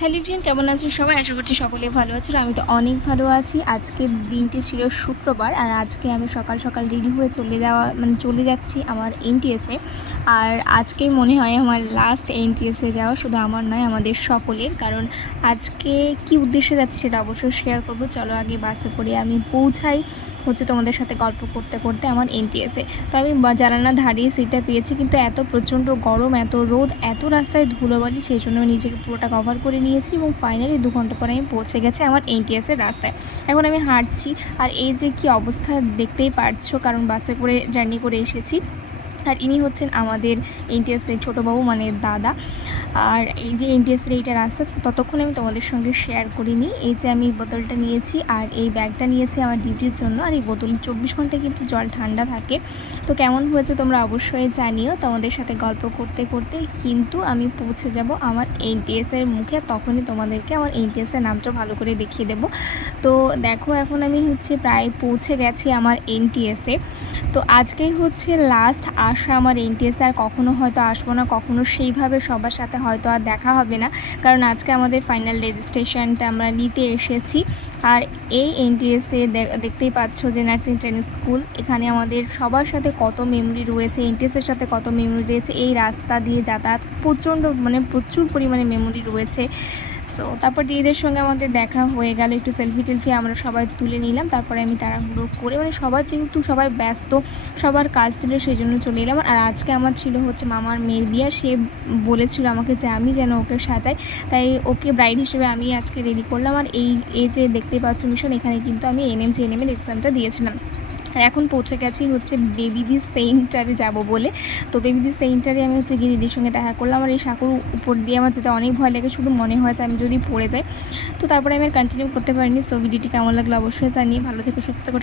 Hello friend কেমন আছো সবাই? আশা করছি সকলে ভালো আছো আমি তো অনেক ভালো আছি। আজকে দিনটি ছিল শুক্রবার, আর আজকে আমি সকাল সকাল রেডি হয়ে চলে যাওয়া মানে চলে যাচ্ছি আমার এনটিএসে আর আজকেই মনে হয় আমার লাস্ট এনটিএসে যাওয়া শুধু আমার নয়, আমাদের সকলের। কারণ আজকে কি উদ্দেশ্যে যাচ্ছি সেটা অবশ্যই শেয়ার করব। চলো আগে বাসে করে আমি পৌঁছাই। হচ্ছে তোমাদের সাথে গল্প করতে করতে আমার এনটিএসে তো আমি বা- ধারিয়ে ধারে সিটটা পেয়েছি, কিন্তু এত প্রচণ্ড গরম, এত রোদ, এত রাস্তায় ধুলোবালি, সেই জন্য নিজেকে পুরোটা কভার করে নিয়েছি এবং ফাইনালি দু ঘণ্টা পরে আমি পৌঁছে গেছি আমার এনটিএসের রাস্তায়। এখন আমি হাঁটছি আর এই যে কি অবস্থা দেখতেই পারছ, কারণ বাসে করে জার্নি করে এসেছি। আর ইনি হচ্ছেন আমাদের এনটিএসের ছোটোবাবু মানে দাদা। আর এই যে এনটিএসের এইটা রাস্তা, ততক্ষণ আমি তোমাদের সঙ্গে শেয়ার করিনি। এই যে আমি বোতলটা নিয়েছি, আর এই ব্যাগটা নিয়েছি আমার ডিউটির জন্য, আর এই বোতল চব্বিশ ঘণ্টা কিন্তু জল ঠান্ডা থাকে। তো কেমন হয়েছে তোমরা অবশ্যই জানিও, তোমাদের সাথে গল্প করতে করতে কিন্তু আমি পৌঁছে যাব আমার এনটিএসের মুখে, তখনই তোমাদেরকে আমার এনটিএসের নামটা ভালো করে দেখিয়ে দেবো। তো দেখো, এখন আমি হচ্ছে প্রায় পৌঁছে গেছি আমার এনটিএসে তো আজকেই হচ্ছে লাস্ট আসা আমার এনটিএসে আর কখনো হয়তো আসব না, কখনো সেইভাবে সবার সাথে হয়তো আর দেখা হবে না। কারণ আজকে আমাদের ফাইনাল রেজিস্ট্রেশনটা আমরা নিতে এসেছি। আর এই এনটিএসে দেখতেই পাচ্ছ যে নার্সিং ট্রেনিং স্কুল এখানে আমাদের সবার সাথে কত মেমরি রয়েছে এনটিএসের সাথে কত মেমরি রয়েছে, এই রাস্তা দিয়ে যাতায়াত প্রচণ্ড মানে প্রচুর পরিমাণে মেমরি রয়েছে। সো তারপর দিদিদের সঙ্গে আমাদের দেখা হয়ে গেল, একটু সেলফি টেলফি আমরা সবাই তুলে নিলাম, তারপরে আমি তাড়াহুড়ো করে মানে সবার যেহেতু সবাই ব্যস্ত, সবার কাজ ছিল সেই জন্য চলে এলাম। আর আজকে আমার ছিল হচ্ছে মামার মেয়ের বিয়ে সে বলেছিল আমাকে যে আমি যেন ওকে সাজাই, তাই ওকে ব্রাইড হিসেবে আমি আজকে রেডি করলাম। আর এই এই যে দেখতেই পাচ্ছ মিশন এখানে কিন্তু আমি এনএম জি এনএমের এক্সামটা দিয়েছিলাম। আর এখন পৌঁছে গেছি হচ্ছে বেবিদি সেন্টারে যাব বলে। তো বেবিদি সেন্টারে আমি হচ্ছে গিয়ে দিদির সঙ্গে দেখা করলাম। আর এই সাঁকুর উপর দিয়ে আমার যেতে অনেক ভয় লাগে। শুধু মনে হয় যে আমি যদি পড়ে যাই। তো তারপরে আমি আর কন্টিনিউ করতে পারিনি। সো ভিডিওটি কেমন লাগল অবশ্যই জানিয়ে। ভালো থেকে, সুস্থ থেকো